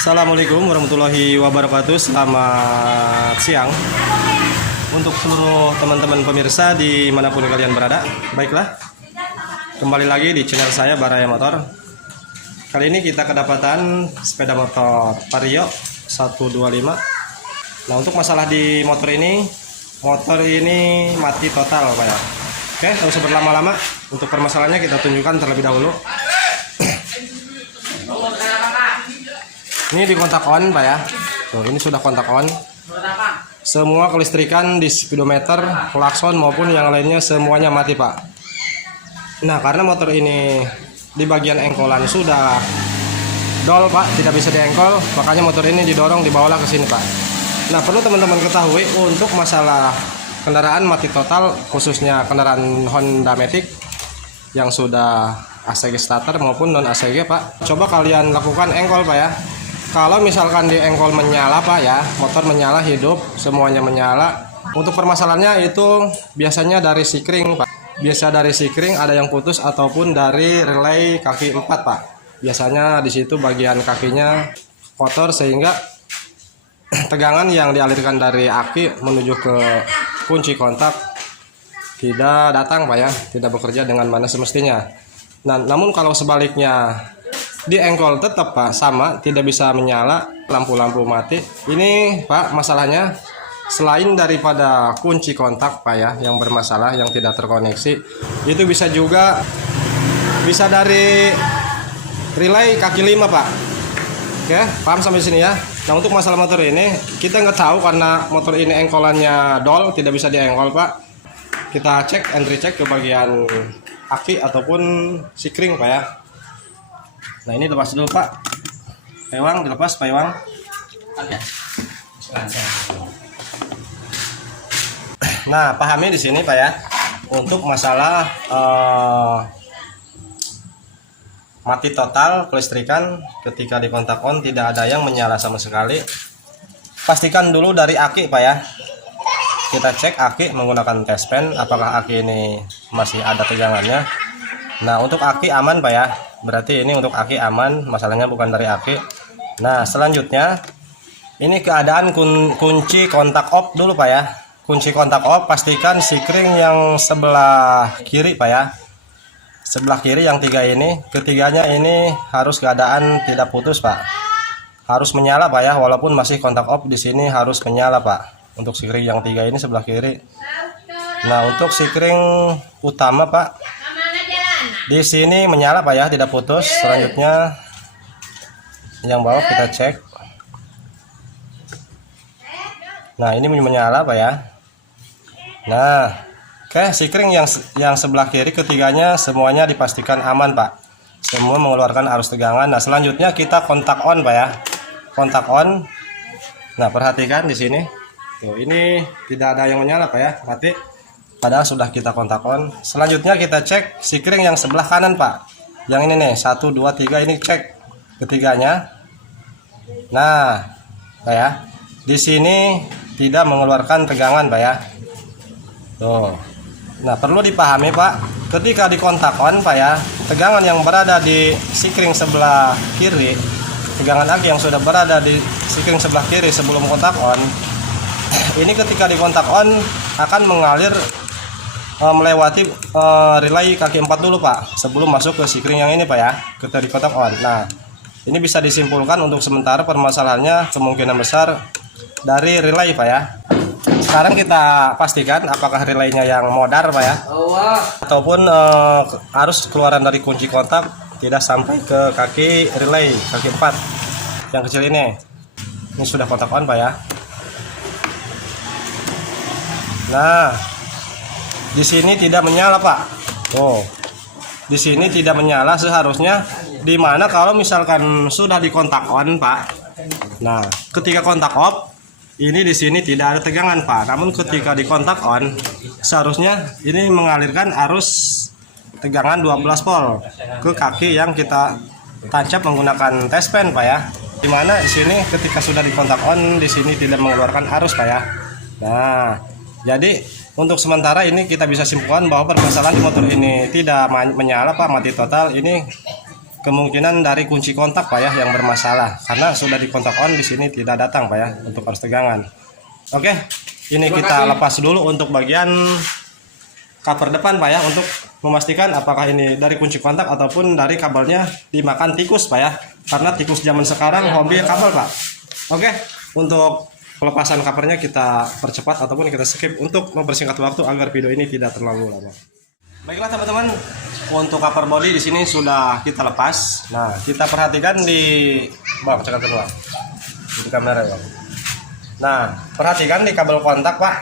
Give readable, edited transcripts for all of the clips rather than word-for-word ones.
Assalamualaikum warahmatullahi wabarakatuh. Selamat siang untuk seluruh teman-teman pemirsa dimanapun kalian berada. Baiklah, kembali lagi di channel saya Baraya Motor. Kali ini kita kedapatan sepeda motor Vario 125. Nah, untuk masalah di motor ini mati total Pak ya. Oke, tak usah berlama-lama. Untuk permasalahannya kita tunjukkan terlebih dahulu. Ini di kontak on Pak ya. Tuh, ini sudah kontak on. Semua kelistrikan di speedometer, klakson maupun yang lainnya semuanya mati Pak. Nah, karena motor ini di bagian engkolan sudah dol Pak, tidak bisa diengkol, makanya motor ini didorong dibawalah ke sini Pak. Nah, perlu teman-teman ketahui untuk masalah kendaraan mati total, khususnya kendaraan Honda Matic yang sudah ACG starter maupun non ACG Pak. Coba kalian lakukan engkol Pak ya. Kalau misalkan di engkol menyala Pak ya, motor menyala, hidup, semuanya menyala. Untuk permasalahannya itu biasanya dari sikring Pak. Biasa dari sikring ada yang putus ataupun dari relay kaki 4 Pak. Biasanya di situ bagian kakinya kotor sehingga tegangan yang dialirkan dari aki menuju ke kunci kontak tidak datang Pak ya, tidak bekerja dengan mana semestinya. Nah, namun kalau sebaliknya di engkol tetap Pak sama, tidak bisa menyala, lampu-lampu mati. Ini Pak masalahnya selain daripada kunci kontak Pak ya yang bermasalah, yang tidak terkoneksi, itu bisa dari relay kaki 5 Pak. Oke, paham sampai sini ya. Nah, untuk masalah motor ini kita nggak tahu karena motor ini engkolannya dol, tidak bisa diengkol Pak. Kita cek and recheck ke bagian aki ataupun sikring Pak ya. Nah, ini lepas dulu Pak. Pewang dilepas Pak Iwang. Nah, pahami di sini Pak ya. Untuk masalah mati total kelistrikan ketika di kontak on tidak ada yang menyala sama sekali. Pastikan dulu dari aki Pak ya. Kita cek aki menggunakan test pen apakah aki ini masih ada tegangannya. Nah, untuk aki aman Pak ya. Berarti ini untuk aki aman, masalahnya bukan dari aki. Nah, selanjutnya ini keadaan kunci kontak off dulu Pak ya. Kunci kontak off, pastikan sikring yang sebelah kiri Pak ya. Sebelah kiri yang 3 ini, ketiganya ini harus keadaan tidak putus Pak. Harus menyala Pak ya, walaupun masih kontak off di sini harus menyala Pak. Untuk sikring yang 3 ini sebelah kiri. Nah, untuk sikring utama Pak, di sini menyala Pak ya, tidak putus. Selanjutnya yang bawah kita cek. Nah, ini menyala Pak ya. Nah, oke, sikring yang sebelah kiri ketiganya semuanya dipastikan aman Pak. Semua mengeluarkan arus tegangan. Nah, selanjutnya kita kontak on Pak ya. Kontak on. Nah, perhatikan di sini. Tuh, ini tidak ada yang menyala Pak ya, mati. Padahal sudah kita kontak on. Selanjutnya kita cek sikring yang sebelah kanan Pak. Yang ini nih, 1, 2, 3 ini cek ketiganya. Nah, Pak ya. Di sini tidak mengeluarkan tegangan Pak ya. Tuh. Nah, perlu dipahami Pak, ketika di kontak on Pak ya, tegangan yang berada di sikring sebelah kiri, tegangan aki yang sudah berada di sikring sebelah kiri sebelum kontak on, ini ketika di kontak on akan mengalir melewati relay kaki 4 dulu Pak sebelum masuk ke sikring yang ini Pak ya, ketika di kontak on. Nah, ini bisa disimpulkan untuk sementara permasalahannya kemungkinan besar dari relay Pak ya. Sekarang kita pastikan apakah relaynya yang modar Pak ya, ataupun arus keluaran dari kunci kontak tidak sampai ke kaki relay kaki 4 yang kecil ini. Ini sudah kontak on Pak ya. Nah, di sini tidak menyala Pak. Oh, di sini tidak menyala seharusnya. Dimana kalau misalkan sudah di kontak on Pak. Nah, ketika kontak off, ini di sini tidak ada tegangan Pak. Namun ketika di kontak on, seharusnya ini mengalirkan arus tegangan 12 volt ke kaki yang kita tancap menggunakan test pen Pak ya. Dimana di sini ketika sudah di kontak on, di sini tidak mengeluarkan arus Pak ya. Nah, jadi untuk sementara ini kita bisa simpulkan bahwa permasalahan di motor ini tidak menyala Pak, mati total. Ini kemungkinan dari kunci kontak Pak ya yang bermasalah, karena sudah dikontak on di sini tidak datang Pak ya untuk arus tegangan. Oke, ini kita lepas dulu untuk bagian cover depan Pak ya, untuk memastikan apakah ini dari kunci kontak ataupun dari kabelnya dimakan tikus Pak ya, karena tikus zaman sekarang hobi kabel Pak. Oke, untuk pelepasan covernya kita percepat ataupun kita skip untuk mempersingkat waktu agar video ini tidak terlalu lama. Baiklah teman-teman, untuk cover body di sini sudah kita lepas. Nah, kita perhatikan di bawah cekan kedua di kamera ya. Nah, perhatikan di kabel kontak Pak.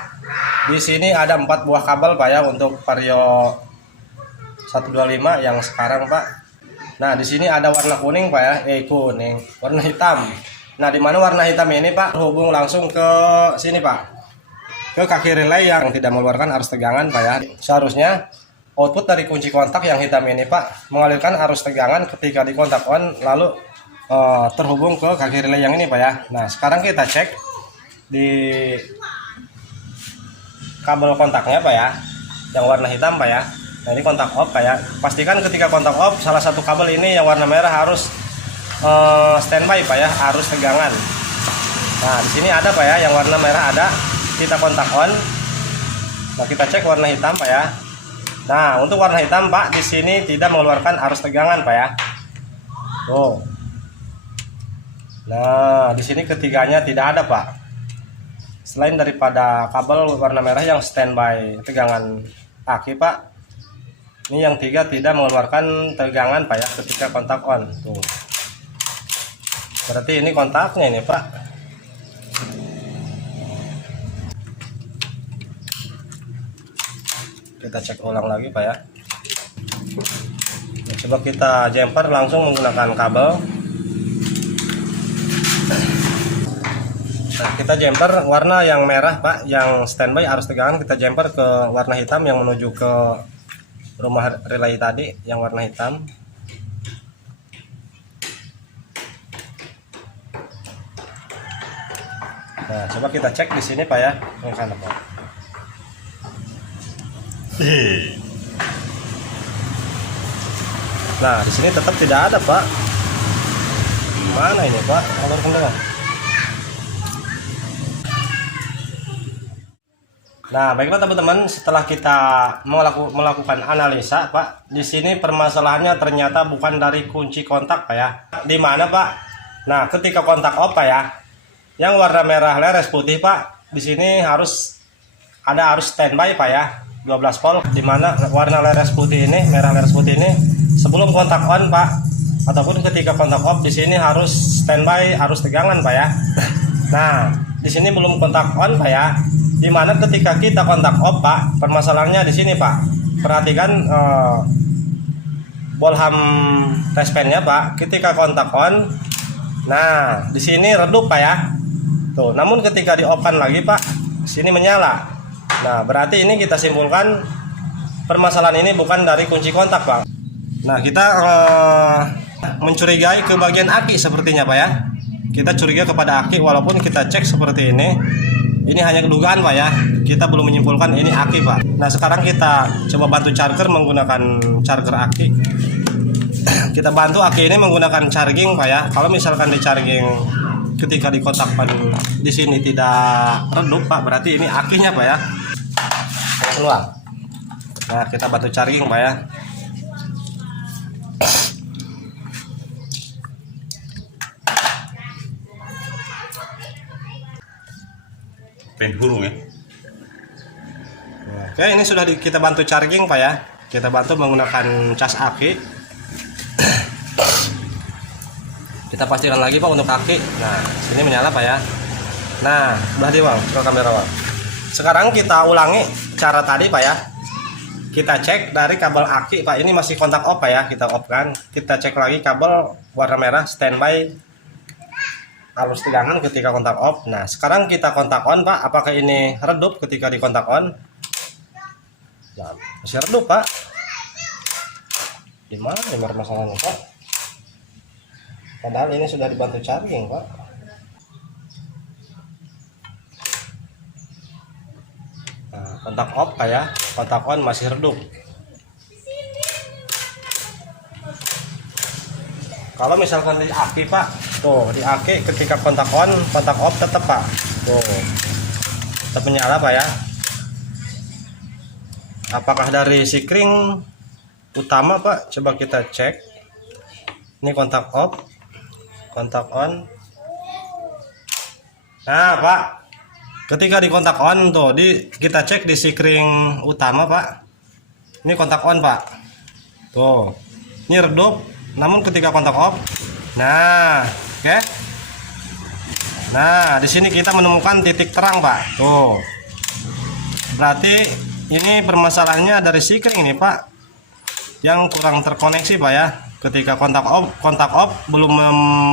Di sini ada 4 buah kabel Pak ya untuk Vario 125 yang sekarang Pak. Nah, di sini ada warna kuning Pak ya, kuning, warna hitam. Nah, di mana warna hitam ini Pak terhubung langsung ke sini Pak, ke kaki relay yang tidak mengeluarkan arus tegangan Pak ya. Seharusnya output dari kunci kontak yang hitam ini Pak mengalirkan arus tegangan ketika di kontak on, lalu terhubung ke kaki relay yang ini Pak ya. Nah, sekarang kita cek di kabel kontaknya Pak ya, yang warna hitam Pak ya. Nah, ini kontak off Pak ya. Pastikan ketika kontak off salah satu kabel ini yang warna merah harus standby Pak ya, arus tegangan. Nah, di sini ada Pak ya, yang warna merah ada. Kita kontak on. Nah, kita cek warna hitam Pak ya. Nah, untuk warna hitam Pak di sini tidak mengeluarkan arus tegangan Pak ya. Tuh. Nah, di sini ketiganya tidak ada Pak. Selain daripada kabel warna merah yang standby tegangan aki Pak, ini yang 3 tidak mengeluarkan tegangan Pak ya ketika kontak on. Tuh. Berarti ini kontaknya ini Pak. Kita cek ulang lagi Pak ya. Nah, coba kita jumper langsung menggunakan kabel. Nah, kita jumper warna yang merah Pak, yang standby arus tegangan, kita jumper ke warna hitam yang menuju ke rumah relay tadi yang warna hitam. Nah, coba kita cek di sini Pak ya, yang sana Pak. Nah, di sini tetap tidak ada Pak. Mana ini Pak? Alur kendala. Nah, baiklah teman-teman, setelah kita melakukan analisa Pak, di sini permasalahannya ternyata bukan dari kunci kontak Pak ya. Di mana Pak? Nah, ketika kontak off Pak ya, yang warna merah leres putih Pak, di sini harus ada arus standby Pak ya, 12 volt. Di mana warna leres putih ini, merah leres putih ini sebelum kontak on Pak, ataupun ketika kontak off di sini harus standby arus tegangan Pak ya. Nah, di sini belum kontak on Pak ya. Dimana ketika kita kontak off Pak, permasalahannya di sini Pak. Perhatikan bolham testpennya Pak. Ketika kontak on, nah di sini redup Pak ya. Tuh, namun ketika di off kan lagi Pak, sini menyala. Nah, berarti ini kita simpulkan permasalahan ini bukan dari kunci kontak Pak. Nah, kita mencurigai ke bagian aki sepertinya Pak ya. Kita curiga kepada aki walaupun kita cek seperti ini. Ini hanya kedugaan Pak ya, kita belum menyimpulkan ini aki Pak. Nah, sekarang kita coba bantu charger menggunakan charger aki. Kita bantu aki ini menggunakan charging Pak ya. Kalau misalkan di charging ketika di kontak di sini tidak redup Pak, berarti ini akinya Pak ya. Keluar. Nah, kita bantu charging Pak ya. Burung ya. Oke, ini sudah kita bantu charging Pak ya. Kita bantu menggunakan cas aki. Kita pastikan lagi Pak untuk aki. Nah, sini menyala Pak ya. Nah, sebelah di Bang, ke kamera Bang. Sekarang kita ulangi cara tadi Pak ya. Kita cek dari kabel aki Pak, ini masih kontak off Pak ya, kita off kan. Kita cek lagi kabel warna merah standby arus tegangan ketika kontak off. Nah, sekarang kita kontak on Pak, apakah ini redup ketika di kontak on? Nah, masih redup Pak. Di mana ini masalahnya Pak? Padahal ini sudah dibantu charging Pak. Nah, kontak off Pak ya, kontak on masih redup. Kalau misalkan di aki Pak, tuh di aki ketika kontak on, kontak off tetap Pak, tuh tetap menyala Pak ya. Apakah dari sikring utama Pak? Coba kita cek. Ini kontak off, kontak on. Nah Pak, ketika di kontak on tuh, kita cek di sikring utama Pak. Ini kontak on Pak, tuh ini redup. Namun ketika kontak off, nah, oke. Nah, di sini kita menemukan titik terang, Pak. Tuh. Berarti ini permasalahannya dari sikring ini, Pak. Yang kurang terkoneksi, Pak ya. Ketika kontak off belum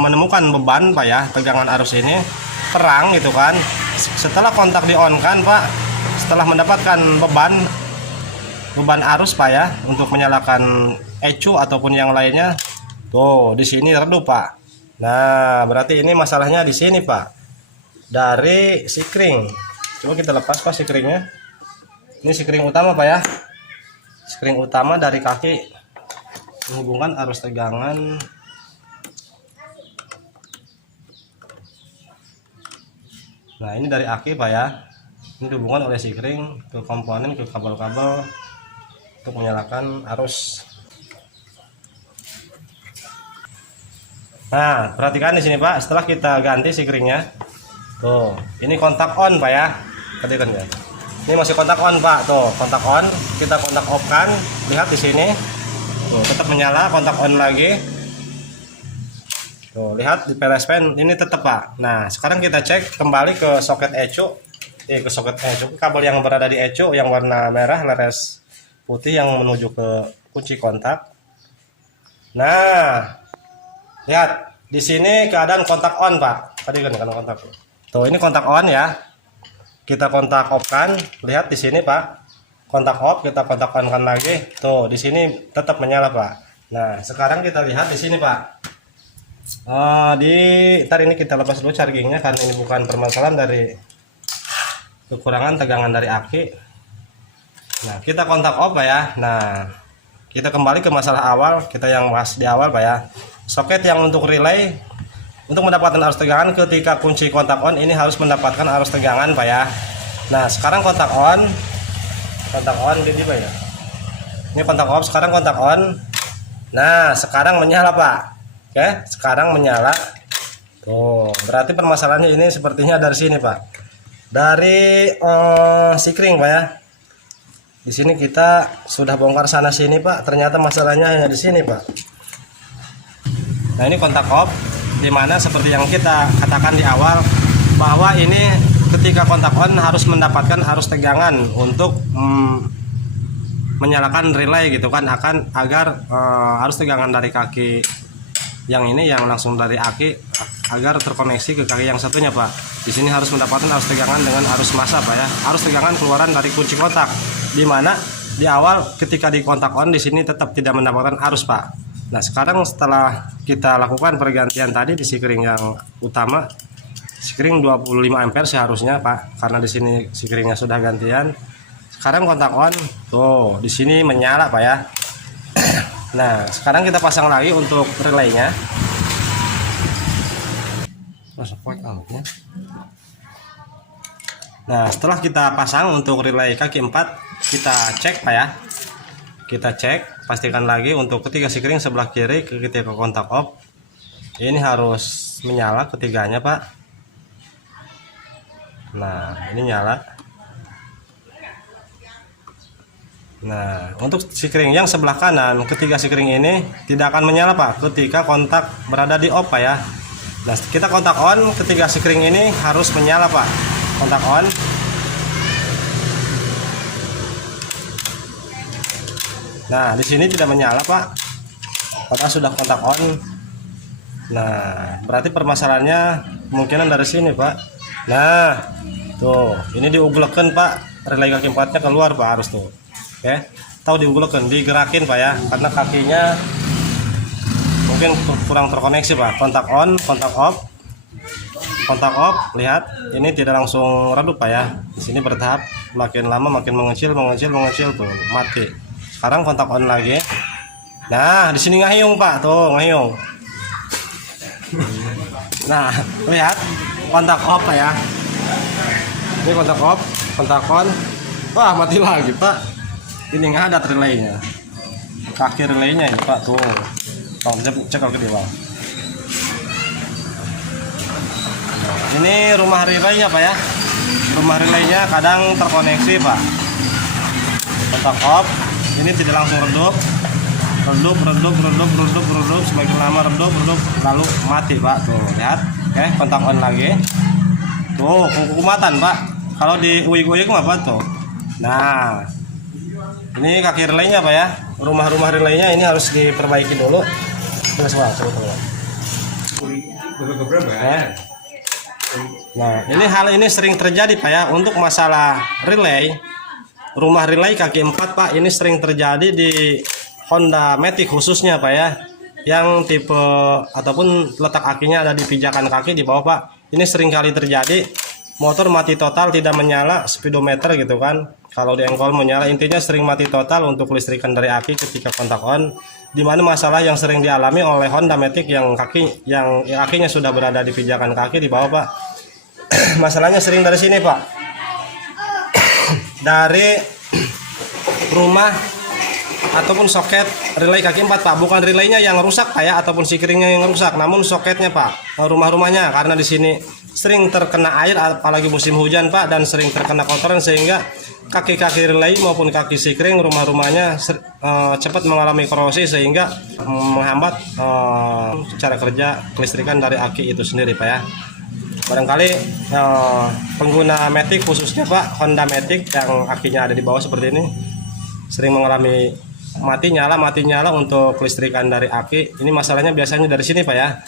menemukan beban, Pak ya, tegangan arus ini terang gitu kan. Setelah kontak di on kan, Pak, setelah mendapatkan beban arus, Pak ya, untuk menyalakan ECU ataupun yang lainnya. Tuh, di sini redup, Pak. Nah, berarti ini masalahnya di sini, Pak. Dari sikring. Coba kita lepas, Pak, sikringnya. Ini sikring utama, Pak ya. Sikring utama dari kaki menghubungkan arus tegangan. Nah, ini dari aki, Pak ya. Ini dihubungkan oleh sikring ke komponen, ke kabel-kabel untuk menyalakan arus. Nah, perhatikan di sini Pak, setelah kita ganti sikringnya, tuh, ini kontak on Pak ya, perhatikan ya. Ini masih kontak on Pak, tuh, kontak on, kita kontak off kan, lihat di sini, tuh, tetap menyala, kontak on lagi, tuh, lihat di PLSPN ini tetap Pak. Nah, sekarang kita cek kembali ke soket ECU, kabel yang berada di ECU yang warna merah, leres putih yang menuju ke kunci kontak. Nah, lihat di sini keadaan kontak on Pak. Tadi kan kontak. Tuh ini kontak on ya. Kita kontak off kan. Lihat di sini Pak. Kontak off kita kontak on kan lagi. Tuh di sini tetap menyala Pak. Nah sekarang kita lihat di sini Pak. Ntar ini kita lepas dulu chargingnya karena ini bukan permasalahan dari kekurangan tegangan dari aki. Nah kita kontak off Pak ya. Nah kita kembali ke masalah awal. Kita yang bahas di awal Pak ya. Soket yang untuk relay untuk mendapatkan arus tegangan ketika kunci kontak on ini harus mendapatkan arus tegangan Pak ya. Nah sekarang kontak on jadi Pak ya. Ini kontak off, sekarang kontak on. Nah sekarang menyala Pak. Oke, sekarang menyala. Tuh berarti permasalahannya ini sepertinya dari sini Pak. Dari sikring Pak ya. Di sini kita sudah bongkar sana sini Pak. Ternyata masalahnya hanya di sini Pak. Nah ini kontak off, dimana seperti yang kita katakan di awal bahwa ini ketika kontak on harus mendapatkan arus tegangan untuk menyalakan relay gitu kan, agar arus tegangan dari kaki yang ini yang langsung dari aki agar terkoneksi ke kaki yang satunya Pak. Di sini harus mendapatkan arus tegangan dengan arus massa Pak ya. Arus tegangan keluaran dari kunci kontak, dimana di awal ketika di kontak on di sini tetap tidak mendapatkan arus Pak. Nah sekarang setelah kita lakukan pergantian tadi di sikring yang utama, sikring 25 ampere seharusnya Pak, karena di sini sikringnya sudah gantian. Sekarang kontak on, tuh di sini menyala Pak ya. Nah sekarang kita pasang lagi untuk relaynya. Nah setelah kita pasang untuk relay kaki 4, kita cek Pak ya. Kita cek, pastikan lagi untuk ketiga sikring sebelah kiri ketika kontak off ini harus menyala ketiganya Pak. Nah ini nyala. Nah untuk sikring yang sebelah kanan ketiga sikring ini tidak akan menyala Pak ketika kontak berada di off Pak ya. Nah kita kontak on, ketiga sikring ini harus menyala Pak. Kontak on. Nah, di sini tidak menyala, Pak. Karena sudah kontak on. Nah, berarti permasalahannya kemungkinan dari sini, Pak. Nah, tuh, ini diuglekan, Pak. Relay kaki 4-nya keluar, Pak, harus tuh. Oke. Tahu diuglekan, digerakin, Pak ya. Karena kakinya mungkin kurang terkoneksi, Pak. Kontak on, kontak off. Kontak off, lihat, ini tidak langsung redup, Pak ya. Di sini bertahap, makin lama makin mengecil tuh, mati. Sekarang kontak on lagi. Nah, di sini ngayung Pak, tuh ngayung. Nah, lihat kontak off Pak ya. Ini kontak off, kontak on. Wah, mati lagi Pak. Ini ngadat relaynya. Kaki relaynya ini Pak tuh. Tolong cek ke bawah. Ini rumah relaynya Pak ya. Rumah relaynya kadang terkoneksi Pak. Kontak off. Ini tidak langsung redup. Redup, semakin lama redup, lalu mati Pak. Tuh, lihat. Oke, kontak on lagi. Tuh, kumatan Pak. Kalau di uyuk-uyuk apa tuh? Nah, ini kaki relaynya Pak ya. Rumah-rumah relaynya ini harus diperbaiki dulu. Coba. Nah, hal ini sering terjadi Pak ya. Untuk masalah relay, rumah relay kaki 4 Pak, ini sering terjadi di Honda Matic khususnya Pak ya, yang tipe ataupun letak akinya ada di pijakan kaki di bawah Pak. Ini sering kali terjadi, motor mati total, tidak menyala speedometer gitu kan. Kalau di engkol menyala, intinya sering mati total untuk listrikan dari aki ketika kontak on. Dimana masalah yang sering dialami oleh Honda Matic yang kakinya sudah berada di pijakan kaki di bawah Pak. Masalahnya sering dari sini Pak, dari rumah ataupun soket relay kaki 4 Pak, bukan relaynya yang rusak Pak ya, ataupun sikringnya yang rusak, namun soketnya Pak, rumah-rumahnya, karena di sini sering terkena air apalagi musim hujan Pak, dan sering terkena kotoran sehingga kaki-kaki relay maupun kaki sikring rumah-rumahnya cepat mengalami korosi sehingga menghambat cara kerja kelistrikan dari aki itu sendiri Pak ya. Barangkali pengguna Matic khususnya Pak, Honda Matic yang akinya ada di bawah seperti ini sering mengalami mati nyala untuk kelistrikan dari aki. Ini masalahnya biasanya dari sini Pak ya,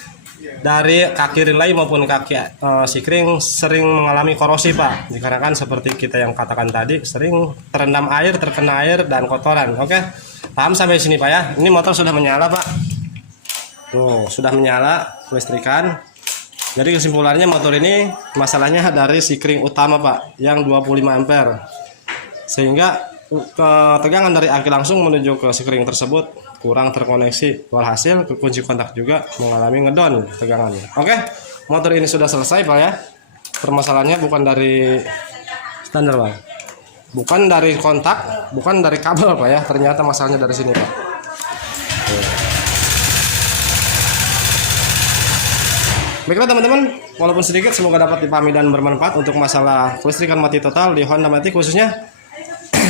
dari kaki relay maupun kaki sikring sering mengalami korosi Pak, dikarenakan seperti kita yang katakan tadi, sering terendam air, terkena air dan kotoran. Oke, paham sampai sini Pak ya. Ini motor sudah menyala Pak, tuh sudah menyala kelistrikan. Jadi kesimpulannya motor ini masalahnya dari sikring utama Pak yang 25 ampere, sehingga ketegangan dari aki langsung menuju ke sikring tersebut kurang terkoneksi, walhasil ke kunci kontak juga mengalami ngedon tegangannya. Oke, motor ini sudah selesai Pak ya. Permasalahannya bukan dari standar Pak, bukan dari kontak, bukan dari kabel Pak ya, ternyata masalahnya dari sini Pak. Baiklah teman-teman, walaupun sedikit semoga dapat dipahami dan bermanfaat untuk masalah kelistrikan mati total di Honda Matic khususnya.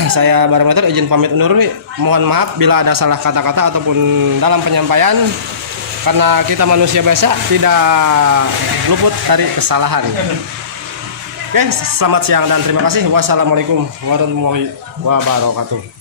Saya Barometer izin pamit undur diri. Mohon maaf bila ada salah kata-kata ataupun dalam penyampaian, karena kita manusia biasa tidak luput dari kesalahan. Oke, selamat siang dan terima kasih. Wassalamualaikum warahmatullahi wabarakatuh.